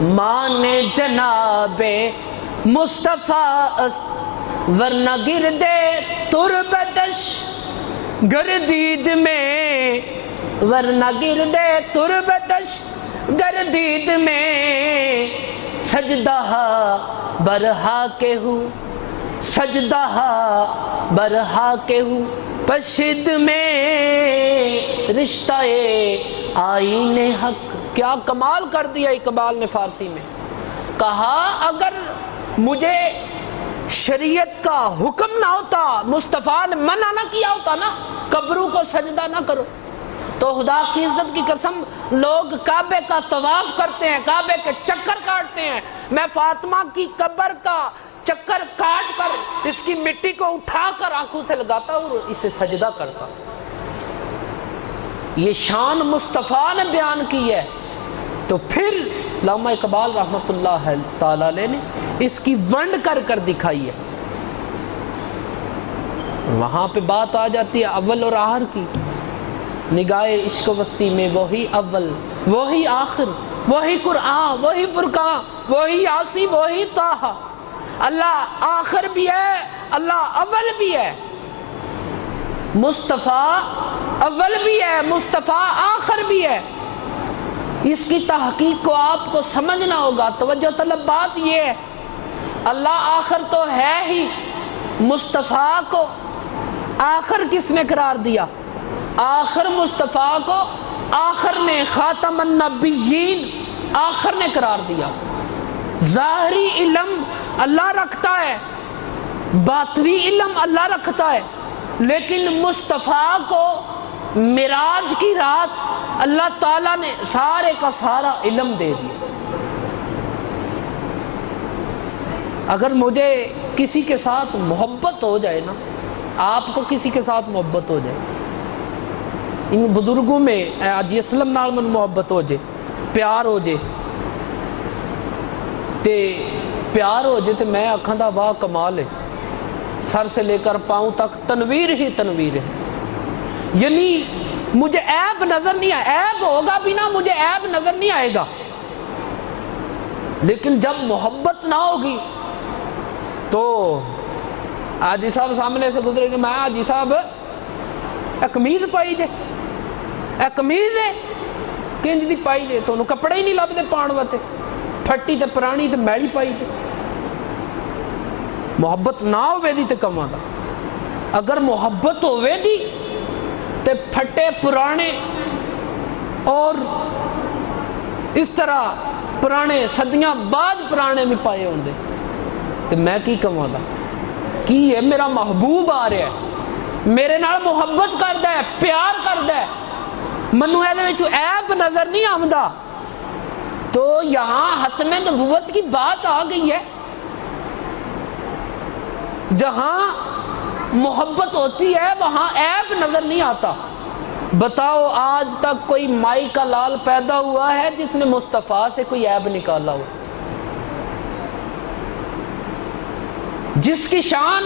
مان جناب مصطفیٰ است ورنہ گردے تربتش گردید میں، ورنہ گردے تربتش گردید میں سجدہ برہا کے ہوں، سجدہ برہا کے ہوں پشد میں رشتہ آئین حق۔ کیا کمال کر دیا اقبال نے فارسی میں، کہا اگر مجھے شریعت کا حکم نہ ہوتا، مصطفیٰ نے منع نہ کیا ہوتا نا قبروں کو سجدہ نہ کرو، تو خدا کی عزت کی قسم لوگ کعبے کا طواف کرتے ہیں، کعبے کے چکر کاٹتے ہیں، میں فاطمہ کی قبر کا چکر کاٹ کر اس کی مٹی کو اٹھا کر آنکھوں سے لگاتا اور اسے سجدہ کرتا۔ یہ شان مصطفیٰ نے بیان کی ہے، تو پھر علامہ اقبال رحمۃ اللہ تعالی علیہ نے اس کی ونڈ کر کر دکھائی ہے۔ وہاں پہ بات آ جاتی ہے اول اور آخر کی، نگاہ عشق و وسطی میں وہی اول وہی آخر، وہی قرآن وہی فرقان، وہی یاسی وہی طٰہٰ۔ اللہ آخر بھی ہے، اللہ اول بھی ہے، مصطفیٰ اول بھی ہے، مصطفیٰ آخر بھی ہے۔ اس کی تحقیق کو آپ کو سمجھنا ہوگا، توجہ طلب بات یہ ہے، اللہ آخر تو ہے ہی، مصطفیٰ کو آخر کس نے قرار دیا؟ آخر مصطفیٰ کو آخر نے، خاتم النبیین آخر نے قرار دیا۔ ظاہری علم اللہ رکھتا ہے، باطنی علم اللہ رکھتا ہے، لیکن مصطفیٰ کو معراج کی رات اللہ تعالیٰ نے سارے کا سارا علم دے دیا۔ اگر مجھے کسی کے ساتھ محبت ہو جائے نا، آپ کو کسی کے ساتھ محبت ہو جائے، ان بزرگوں میں آج اسلم نال من محبت ہو جائے، پیار ہو جائے تے پیار ہو جائے تے میں آکھاں دا واہ کمال ہے، سر سے لے کر پاؤں تک تنویر ہی تنویر ہے۔ یعنی مجھے عیب نظر نہیں آئے، عیب ہوگا بھی نا مجھے عیب نظر نہیں آئے گا، لیکن جب محبت نہ ہوگی تو آجی صاحب سامنے سے گزرے کہ میں آجی صاحب اے قمیض پائی جے، اے قمیض ہے کنج دی پائی جے، تو انہوں کپڑے ہی نہیں لب دے پان واتے، پھٹی تے پرانی تے میلی پائی جے۔ محبت نہ ہوئے دی تے کماں دا، اگر محبت ہوئے دی تے پھٹے پرانے اور اس طرح پرانے صدیاں بعد پرانے بھی پائے ہوں دے، تے میں کی کماں دا کی ہے، میرا محبوب آ رہا ہے، میرے نال محبت کردا ہے، پیار کردا ہے، منو اے وچ عیب نظر نہیں آمدا، تو یہاں حتم نبوت کی بات آ گئی ہے۔ جہاں محبت ہوتی ہے وہاں عیب نظر نہیں آتا۔ بتاؤ آج تک کوئی مائی کا لال پیدا ہوا ہے جس نے مصطفیٰ سے کوئی عیب نکالا ہو؟ جس کی شان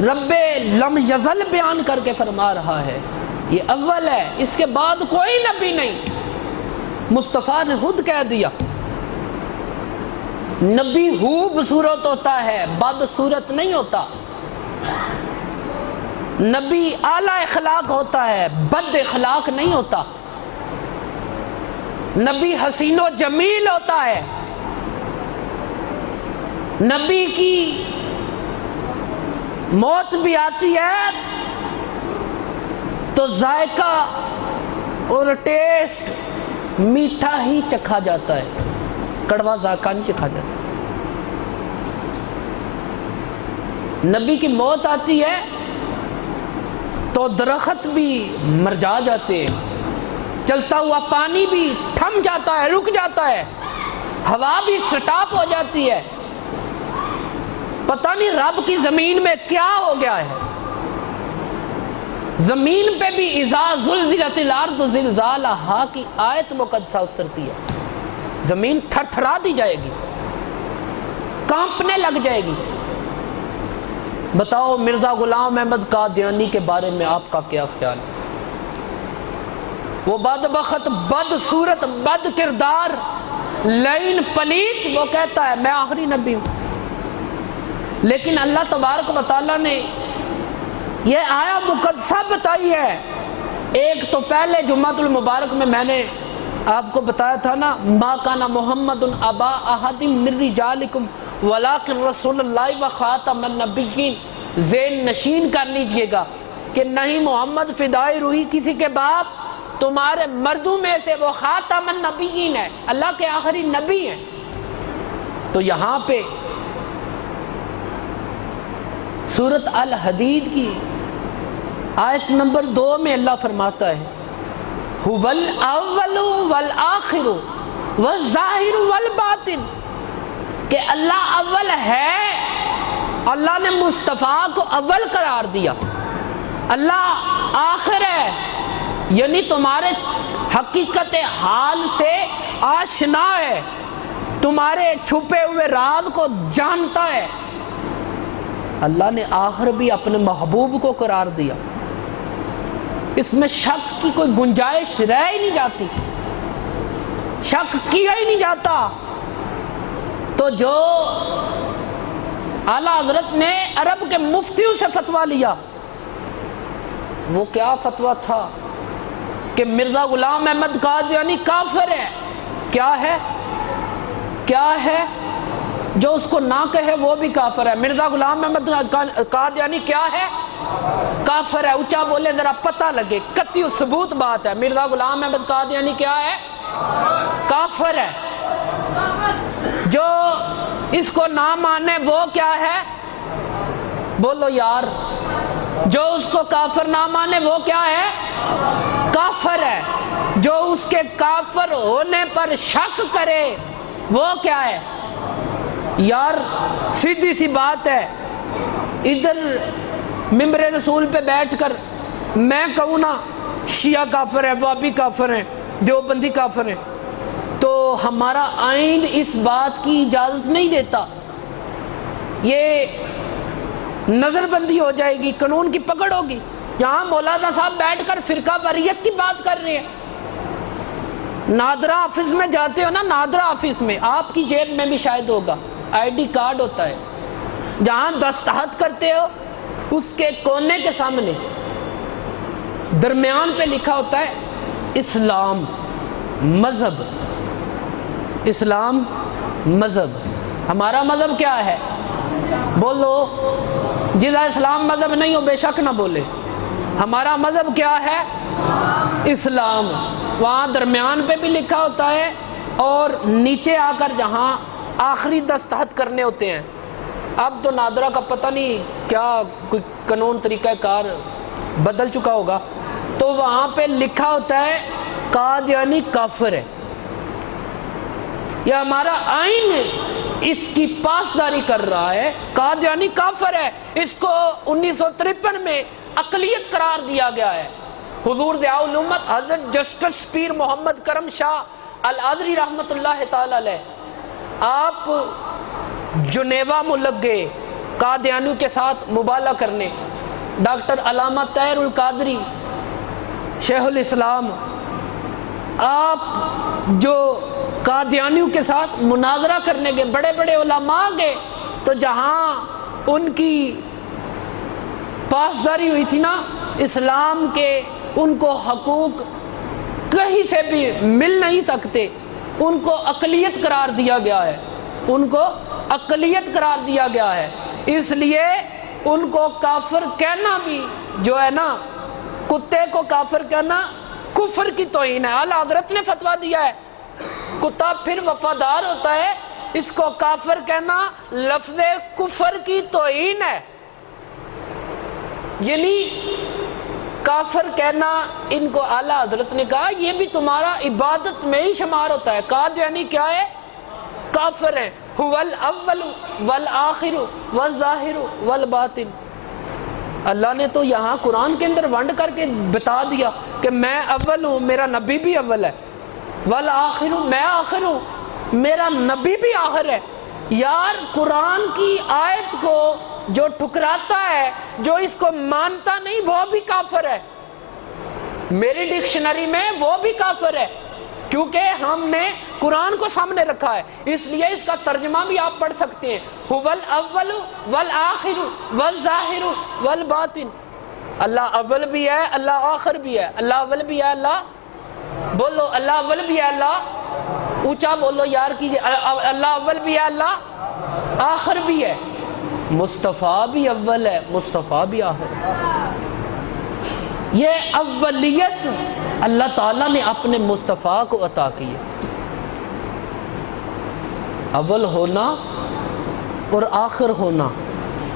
رب لم یزل بیان کر کے فرما رہا ہے یہ اول ہے، اس کے بعد کوئی نبی نہیں، مصطفیٰ نے خود کہہ دیا۔ نبی خوب صورت ہوتا ہے، بد صورت نہیں ہوتا، نبی اعلیٰ اخلاق ہوتا ہے، بد اخلاق نہیں ہوتا، نبی حسین و جمیل ہوتا ہے، نبی کی موت بھی آتی ہے تو ذائقہ اور ٹیسٹ میٹھا ہی چکھا جاتا ہے، کڑوا ذائقہ نہیں چکھا جاتا۔ نبی کی موت آتی ہے تو درخت بھی مرجا جاتے ہیں، چلتا ہوا پانی بھی تھم جاتا ہے، رک جاتا ہے، ہوا بھی سٹاپ ہو جاتی ہے، پتہ نہیں رب کی زمین میں کیا ہو گیا ہے۔ زمین پہ بھی اذا زلزلت الارض زلزالہا کی آیت مقدسہ اترتی ہے، زمین تھر تھرا دی جائے گی، کانپنے لگ جائے گی۔ بتاؤ مرزا غلام احمد قادیانی کے بارے میں آپ کا کیا خیال ہے؟ وہ بدبخت، بد صورت، بد کردار، لعین پلیت وہ کہتا ہے میں آخری نبی ہوں. لیکن اللہ تبارک و تعالیٰ نے یہ آیا مقدسہ بتائی ہے. ایک تو پہلے جمعۃ المبارک میں نے آپ کو بتایا تھا نا، ما کان محمد ابا احد من رجالکم ولکن رسول اللہ و خاتم النبیین. ذہن نشین کر لیجئے گا کہ نہیں محمد فدائی روحی کسی کے باپ، تمہارے مردوں میں سے وہ خاتم النبیین ہے، اللہ کے آخری نبی ہیں. تو یہاں پہ سورۃ الحدید کی آیت نمبر 2 میں اللہ فرماتا ہے هو الاول والآخر والظاہر والباطن، کہ اللہ اول ہے. اللہ نے مصطفیٰ کو اول قرار دیا. اللہ آخر ہے، یعنی تمہارے حقیقت حال سے آشنا ہے، تمہارے چھپے ہوئے راز کو جانتا ہے. اللہ نے آخر بھی اپنے محبوب کو قرار دیا. اس میں شک کی کوئی گنجائش رہ ہی نہیں جاتی، شک کیا ہی نہیں جاتا. تو جو اعلیٰ حضرت نے عرب کے مفتیوں سے فتویٰ لیا، وہ کیا فتویٰ تھا کہ مرزا غلام احمد قادیانی کافر ہے. کیا ہے؟ کیا ہے؟ جو اس کو نہ کہے وہ بھی کافر ہے. مرزا غلام احمد قادیانی کیا ہے؟ کافر ہے. اونچا بولے ذرا پتہ لگے، قطعی ثبوت بات ہے. مرزا غلام احمد قادیانی کیا ہے؟ کافر ہے. جو اس کو نہ مانے وہ کیا ہے؟ بولو یار. جو اس کو کافر نہ مانے وہ کیا ہے؟ کافر ہے. جو اس کے کافر ہونے پر شک کرے وہ کیا ہے؟ یار سیدھی سی بات ہے، ادھر ممبر رسول پہ بیٹھ کر میں کہوں نا شیعہ کافر ہے، وہابی کافر ہیں، دیوبندی کافر ہیں، تو ہمارا آئین اس بات کی اجازت نہیں دیتا. یہ نظر بندی ہو جائے گی، قانون کی پکڑ ہوگی. یہاں مولانا صاحب بیٹھ کر فرقہ واریت کی بات کر رہے ہیں. نادرہ آفس میں جاتے ہو نا، نادرہ آفس میں آپ کی جیب میں بھی شاید ہوگا آئی ڈی کارڈ ہوتا ہے، جہاں دستخط کرتے ہو اس کے کونے کے سامنے درمیان پہ لکھا ہوتا ہے اسلام مذہب. اسلام مذہب. ہمارا مذہب کیا ہے؟ بولو. جزا اسلام مذہب نہیں ہو بے شک نہ بولے. ہمارا مذہب کیا ہے؟ اسلام. وہاں درمیان پہ بھی لکھا ہوتا ہے اور نیچے آ کر جہاں آخری دستخط کرنے ہوتے ہیں. اب تو نادرہ کا پتہ نہیں کیا کوئی قانون طریقہ کار بدل چکا ہوگا، تو وہاں پہ لکھا ہوتا ہے قادیانی کافر ہے. یہ ہمارا آئین اس کی پاسداری کر رہا ہے. قادیانی کافر ہے. اس کو 1953 میں اقلیت قرار دیا گیا ہے. حضور ضیاء الامت حضرت جسٹس پیر محمد کرم شاہ العذری رحمت اللہ تعالی علیہ، آپ جنیوا ملک گئے قادیانیوں کے ساتھ مبالغہ کرنے. ڈاکٹر علامہ طاہر القادری شیخ الاسلام، آپ جو قادیانیوں کے ساتھ مناظرہ کرنے گئے، بڑے بڑے علماء گئے، تو جہاں ان کی پاسداری ہوئی تھی نا اسلام کے، ان کو حقوق کہیں سے بھی مل نہیں سکتے، ان کو اقلیت قرار دیا گیا ہے. ان کو اقلیت قرار دیا گیا ہے. اس لیے ان کو کافر کہنا بھی جو ہے نا، کتے کو کافر کہنا کفر کی توہین ہے. اعلیٰ حضرت نے فتویٰ دیا ہے کتا پھر وفادار ہوتا ہے، اس کو کافر کہنا لفظ کفر کی توہین ہے. یعنی کافر کہنا ان کو اعلیٰ حضرت نے کہا یہ بھی تمہارا عبادت میں ہی شمار ہوتا ہے. قادیانی کیا ہے؟ کافر ہے. هو الاول والآخر والظاہر والباطن. اللہ نے تو یہاں قرآن کے اندر ونڈ کر کے بتا دیا کہ میں اول ہوں، میرا نبی بھی اول ہے. والآخر، میں آخر ہوں، میرا نبی بھی آخر ہے. یار قرآن کی آیت کو جو ٹھکراتا ہے، جو اس کو مانتا نہیں، وہ بھی کافر ہے. میری ڈکشنری میں وہ بھی کافر ہے. کیونکہ ہم نے قرآن کو سامنے رکھا ہے، اس لیے اس کا ترجمہ بھی آپ پڑھ سکتے ہیں، هو الاول والآخر والظاہر والباطن۔ اللہ اول بھی ہے، اللہ آخر بھی ہے، اللہ اول بھی ہے، اللہ بولو اللہ اول بھی ہے، اللہ اونچا بولو یار کیجئے، اللہ اول بھی ہے، اللہ آخر بھی ہے، مصطفیٰ بھی اول ہے، مصطفیٰ بھی آخر ہے۔ یہ اولیت اللہ تعالیٰ نے اپنے مصطفیٰ کو عطا کی ہے، اول ہونا اور آخر ہونا،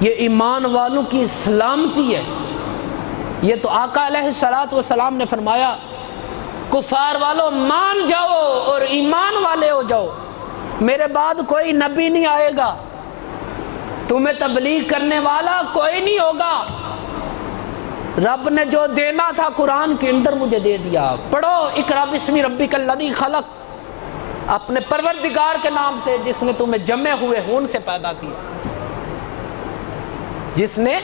یہ ایمان والوں کی سلامتی ہے۔ یہ تو آقا علیہ السلام نے فرمایا کفار والوں مان جاؤ اور ایمان والے ہو جاؤ، میرے بعد کوئی نبی نہیں آئے گا، تمہیں تبلیغ کرنے والا کوئی نہیں ہوگا، رب نے جو دینا تھا قرآن کے اندر مجھے دے دیا۔ پڑھو اقرأ بسم ربک الذی خلق، اپنے پروردگار کے نام سے جس نے تمہیں جمے ہوئے خون سے پیدا کیا، جس نے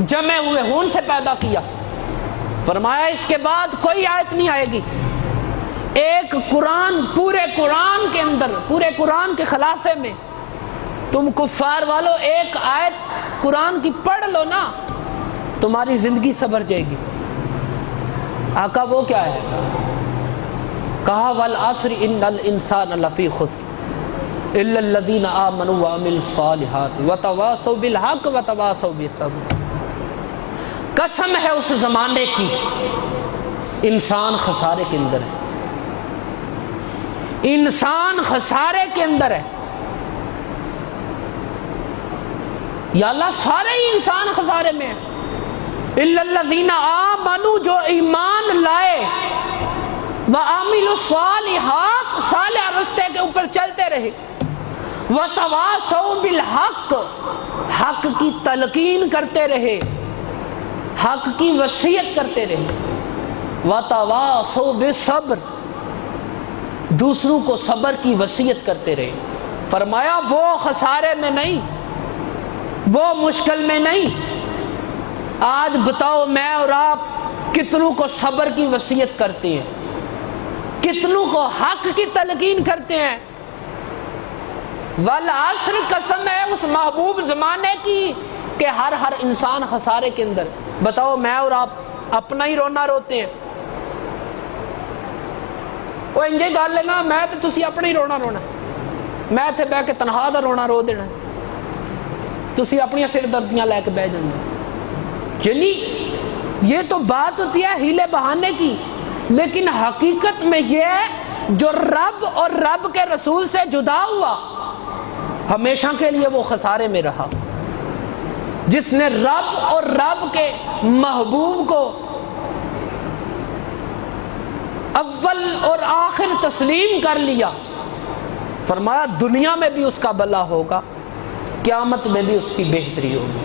جمے ہوئے خون سے پیدا کیا۔ فرمایا اس کے بعد کوئی آیت نہیں آئے گی، ایک قرآن، پورے قرآن کے اندر، پورے قرآن کے خلاصے میں تم کفار والو ایک آیت قرآن کی پڑھ لو نا، تمہاری زندگی سنور جائے گی۔ آقا وہ کیا ہے؟ کہا والعصر ان الانسان لفی خسر الا الذین آمنوا وعملوا الصالحات وتواصوا بالحق وتواصوا بالصبر۔ قسم ہے اس زمانے کی، انسان خسارے کے اندر ہے، انسان خسارے کے اندر ہے، یا اللہ سارے ہی انسان خسارے میں ہیں۔ الا الذین آمنوا، جو ایمان لائے، وعملوا الصالحات، صالح راستے کے اوپر چلتے رہے، وتواصوا بالحق، حق کی تلقین کرتے رہے، حق کی وصیت کرتے رہے، وتواصوا بالصبر، دوسروں کو صبر کی وصیت کرتے رہے۔ فرمایا وہ خسارے میں نہیں، وہ مشکل میں نہیں۔ آج بتاؤ میں اور آپ کتنوں کو صبر کی وصیت کرتے ہیں، کتنوں کو حق کی تلقین کرتے ہیں۔ والعصر، قسم ہے اس محبوب زمانے کی کہ ہر انسان خسارے کے اندر۔ بتاؤ میں اور آپ اپنا ہی رونا روتے ہیں؟ وہ انجے گل لینا میں تو تسی اپنا ہی رونا رونا، میں تھے بہ کے تنہا دا رونا رو دینا، تسی اپنی سر دردیاں لے کے بہ جانا۔ یعنی یہ تو بات ہوتی ہے ہیلے بہانے کی، لیکن حقیقت میں یہ ہے جو رب اور رب کے رسول سے جدا ہوا ہمیشہ کے لیے وہ خسارے میں رہا۔ جس نے رب اور رب کے محبوب کو اول اور آخر تسلیم کر لیا، فرمایا دنیا میں بھی اس کا بھلا ہوگا، قیامت میں بھی اس کی بہتری ہوگی۔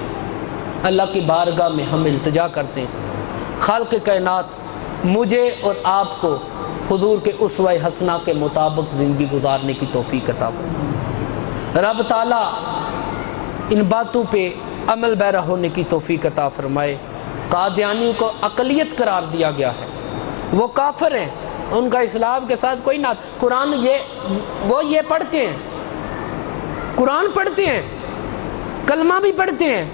اللہ کی بارگاہ میں ہم التجا کرتے ہیں، خالق کائنات مجھے اور آپ کو حضور کے اسوہ حسنہ کے مطابق زندگی گزارنے کی توفیق عطا فرمائے۔ رب تعالیٰ ان باتوں پہ عمل پیرا ہونے کی توفیق عطا فرمائے۔ قادیانیوں کو اقلیت قرار دیا گیا ہے، وہ کافر ہیں، ان کا اسلام کے ساتھ کوئی نہ، قرآن وہ یہ پڑھتے ہیں، قرآن پڑھتے ہیں، کلمہ بھی پڑھتے ہیں،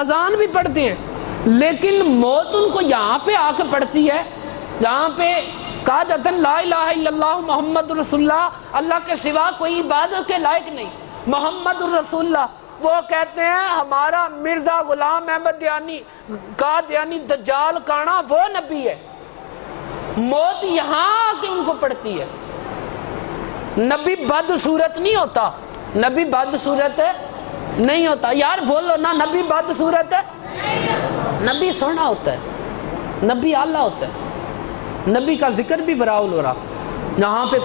اذان بھی پڑھتے ہیں، لیکن موت ان کو یہاں پہ آ کے پڑتی ہے، یہاں پہ قادتاً لا الہ الا اللہ محمد رسول اللہ، اللہ کے سوا کوئی عبادت کے لائق نہیں، محمد رسول اللہ۔ وہ کہتے ہیں ہمارا مرزا غلام احمد قادیانی دجال کانا وہ نبی ہے، موت یہاں آ کے ان کو پڑتی ہے۔ نبی بد صورت نہیں ہوتا، نبی بد صورت نہیں ہوتا، یار بولو نا، نبی بد صورت ہے، نبی سونا ہوتا ہے، نبی اعلیٰ ہوتا ہے، نبی کا ذکر بھی براؤل ہو رہا۔ یہاں پہ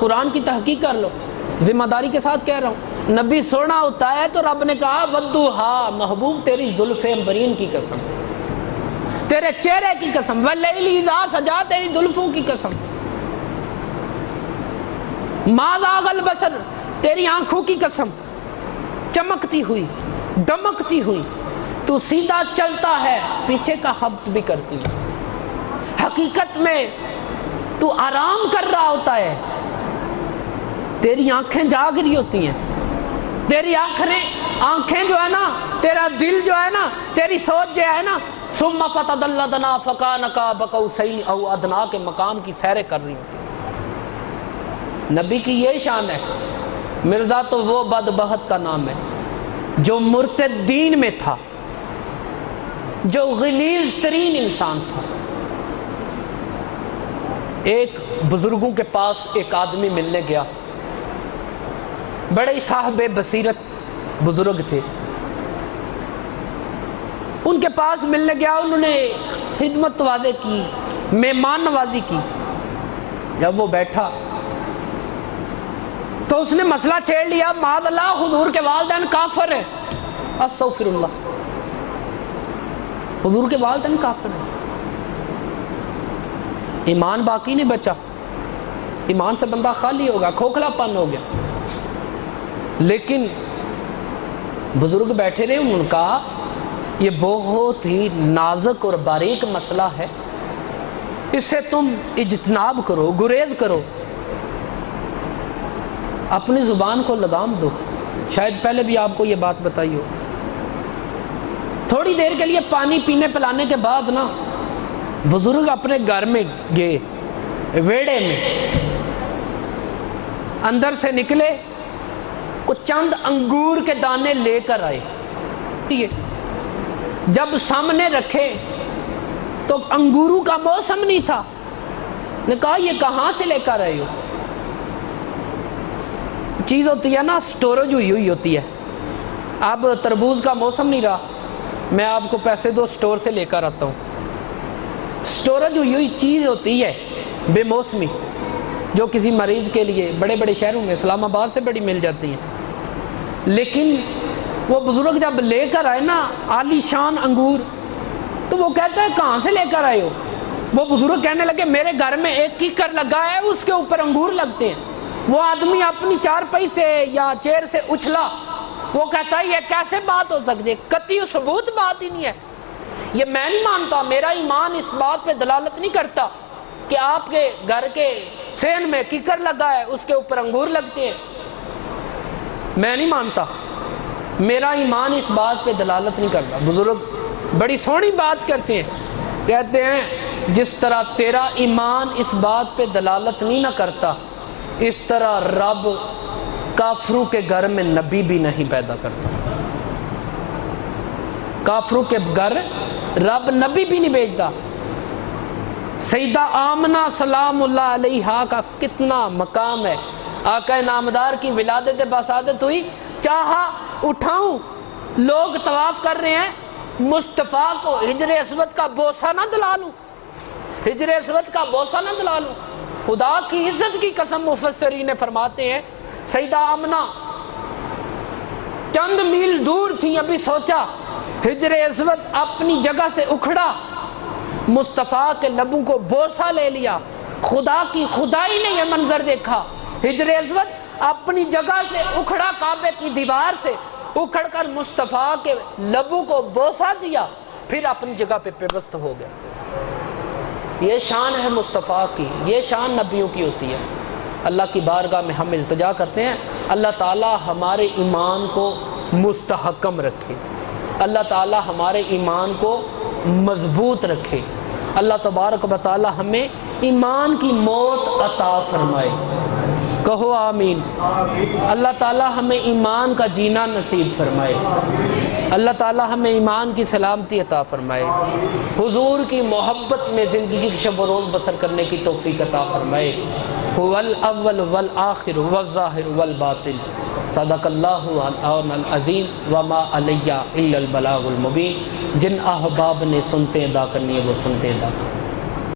قرآن کی تحقیق کر لو، ذمہ داری کے ساتھ کہہ رہا ہوں، نبی سونا ہوتا ہے تو رب نے کہا ودوہا، محبوب تیری زلف امبرین کی قسم، تیرے چہرے کی قسم، واللیل اذا سجا، تیری زلفوں کی قسم، ما زاغ البصر، تیری آنکھوں کی قسم، چمکتی ہوئی دمکتی ہوئی، تو سیدھا چلتا ہے، پیچھے کا حبت بھی کرتی ہے۔ حقیقت میں تو آرام کر رہا ہوتا ہے، تیری آنکھیں جاگ رہی ہوتی ہیں، تیری آنکھیں جو ہے نا، تیرا دل جو ہے نا، تیری سوچ جو ہے نا، ثم فتدلدنا فکان قاب قوسین او ادنیٰ کے مقام کی سیریں کر رہی ہوتی ہیں۔ نبی کی یہ شان ہے۔ مرزا تو وہ بدبخت کا نام ہے جو مرتدین میں تھا، جو غلیظ ترین انسان تھا۔ ایک بزرگوں کے پاس ایک آدمی ملنے گیا، بڑے صاحب بصیرت بزرگ تھے، ان کے پاس ملنے گیا، انہوں نے خدمت وعدے کی، مہمان نوازی کی۔ جب وہ بیٹھا تو اس نے مسئلہ چھیڑ لیا، معاذ اللہ حضور کے والدین کافر ہیں، استغفر اللہ، حضور کے والدین کافر ہیں، ایمان باقی نہیں بچا، ایمان سے بندہ خالی ہوگا، کھوکھلا پن ہو گیا۔ لیکن بزرگ بیٹھے رہے، انہوں نے کہا یہ بہت ہی نازک اور باریک مسئلہ ہے، اس سے تم اجتناب کرو، گریز کرو، اپنی زبان کو لگام دو۔ شاید پہلے بھی آپ کو یہ بات بتائی ہو۔ تھوڑی دیر کے لیے پانی پینے پلانے کے بعد نا بزرگ اپنے گھر میں گئے، ویڑے میں اندر سے نکلے، کچھ چند انگور کے دانے لے کر آئے۔ جب سامنے رکھے تو انگوروں کا موسم نہیں تھا، نے کہا یہ کہاں سے لے کر آئے ہو؟ چیز ہوتی ہے نا سٹوریج ہوئی ہوتی ہے، اب تربوز کا موسم نہیں رہا، میں آپ کو پیسے دو سٹور سے لے کر آتا ہوں۔ سٹوریج ہوئی چیز ہوتی ہے بے موسمی، جو کسی مریض کے لیے بڑے بڑے شہروں میں، اسلام آباد سے بڑی مل جاتی ہیں۔ لیکن وہ بزرگ جب لے کر آئے نا عالی شان انگور، تو وہ کہتا ہے کہاں سے لے کر آئے ہو؟ وہ بزرگ کہنے لگے میرے گھر میں ایک کیکر لگا ہے، اس کے اوپر انگور لگتے ہیں۔ وہ آدمی اپنی چارپائی سے یا چیئر سے اچھلا، وہ کہتا ہے یہ کیسے بات ہو سکتی ہے، قطعی ثبوت بات ہی نہیں ہے، یہ میں نہیں مانتا، میرا ایمان اس بات پہ دلالت نہیں کرتا کہ آپ کے گھر کے سین میں کیکر لگا ہے، اس کے اوپر انگور لگتے ہیں، میں نہیں مانتا، میرا ایمان اس بات پہ دلالت نہیں کرتا۔ بزرگ بڑی سونی بات کرتے ہیں، کہتے ہیں جس طرح تیرا ایمان اس بات پہ دلالت نہیں نہ کرتا، اس طرح رب کافروں کے گھر میں نبی بھی نہیں پیدا کرتا، کافروں کے گھر رب نبی بھی نہیں بھیجتا۔ سیدہ آمنہ سلام اللہ علیہا کا کتنا مقام ہے، آقا نامدار کی ولادت بسادت ہوئی، چاہا اٹھاؤں، لوگ طواف کر رہے ہیں، مصطفیٰ کو حجر اسود کا بوسہ نہ دلا لوں، حجر اسود کا بوسہ نہ دلا لوں۔ خدا کی عزت کی قسم مفسرین فرماتے ہیں سیدہ آمنہ چند میل دور تھی، ابھی سوچا حجر اسود اپنی جگہ سے اکھڑا، مصطفیٰ کے لبوں کو بوسہ لے لیا، خدا کی خدائی نے یہ منظر دیکھا، حجر اسود اپنی جگہ سے اکھڑا، کعبے کی دیوار سے اکھڑ کر مصطفیٰ کے لبوں کو بوسہ دیا، پھر اپنی جگہ پہ پیوست ہو گیا۔ یہ شان ہے مصطفیٰ کی، یہ شان نبیوں کی ہوتی ہے۔ اللہ کی بارگاہ میں ہم التجا کرتے ہیں اللہ تعالی ہمارے ایمان کو مستحکم رکھے، اللہ تعالی ہمارے ایمان کو مضبوط رکھے، اللہ تبارک و تعالی ہمیں ایمان کی موت عطا فرمائے، کہو آمین۔ اللہ تعالی ہمیں ایمان کا جینا نصیب فرمائے، اللہ تعالی ہمیں ایمان کی سلامتی عطا فرمائے، حضور کی محبت میں زندگی کی شب و روز بسر کرنے کی توفیق عطا فرمائے۔ هو الاول والآخر والظاہر والباطن، صدق اللہ العظیم وما علیہ الا البلاغ المبین۔ جن احباب نے سنتے ادا کرنی ہے وہ سنتے ادا کریں۔